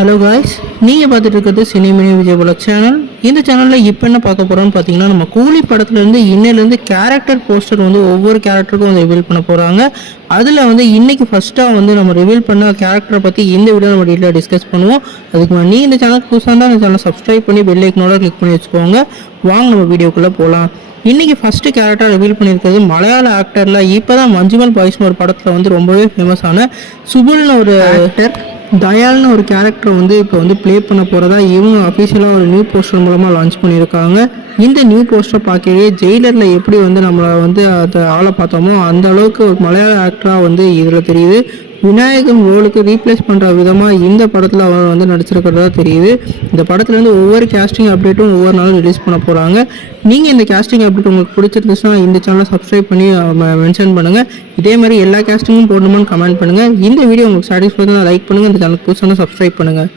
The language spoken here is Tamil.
ஹலோ காய்ஸ், நீங்கள் பார்த்துட்டு இருக்கிறது சினிமினி விஜயபுல சேனல். இந்த சேனலில் இப்போ என்ன பார்க்க போகிறோம்னு பார்த்தீங்கன்னா, நம்ம கூலி படத்துலேருந்து இன்னிலேருந்து கேரக்டர் போஸ்டர் வந்து ஒவ்வொரு கேரக்டருக்கும் வந்து ரிவீல் பண்ண போகிறாங்க. அதில் வந்து இன்றைக்கி ஃபஸ்ட்டாக வந்து நம்ம ரிவீல் பண்ண கேரக்டரை பற்றி இந்த வீடியோ நம்ம டீட்டெயிலாக டிஸ்கஸ் பண்ணுவோம். அதுக்கு முன்னாடி இந்த சேனலுக்கு புதுசாக இருந்தால் அந்த சேனலை சப்ஸ்கிரைப் பண்ணி பெல் ஐக்கனோட கிளிக் பண்ணி வச்சுக்கோங்க. வாங்க நம்ம வீடியோக்குள்ளே போகலாம். இன்றைக்கி ஃபஸ்ட்டு கேரக்டர் ரிவீல் பண்ணியிருக்கிறது மலையாள ஆக்டரில் இப்போ தான் மஞ்சுமல் பாய்ஸ்னு ஒரு படத்தில் வந்து ரொம்பவே ஃபேமஸான சுபுல்னு ஒரு ஆக்டர் தயால்னு ஒரு கேரக்டர் வந்து இப்போ வந்து ப்ளே பண்ண போகிறதா இவங்க அஃபிஷியலாக ஒரு நியூ போஸ்டர் மூலமாக லான்ச் பண்ணியிருக்காங்க. இந்த நியூ போஸ்டர் பார்க்கவே ஜெயிலரில் எப்படி வந்து நம்மளை வந்து அதை ஆளை பார்த்தோமோ அந்த அளவுக்கு ஒரு மலையாள ஆக்டராக வந்து இதில் தெரியுது. விநாயகம் ரோலுக்கு ரீப்ளேஸ் பண்ணுற விதமாக இந்த படத்தில் அவர் வந்து நடிச்சிருக்கிறதா தெரியுது. இந்த படத்துலேருந்து ஒவ்வொரு கேஸ்டிங் அப்டேட்டும் ஒவ்வொரு நாளும் ரிலீஸ் பண்ண போகிறாங்க. நீங்கள் இந்த கேஸ்டிங் அப்டேட் உங்களுக்கு பிடிச்சிருந்துச்சுன்னா இந்த சேனலை சப்ஸ்கிரைப் பண்ணி மென்ஷன் பண்ணுங்கள். இதே மாதிரி எல்லா கேஸ்டிங்கும் போடணுமான்னு கமெண்ட் பண்ணுங்கள். இந்த வீடியோ உங்களுக்கு சாட்டிஸ்ஃபை தான் லைக் பண்ணுங்கள். இந்த சேனலுக்கு புதுசாக சப்ஸ்கிரைப் பண்ணுங்கள்.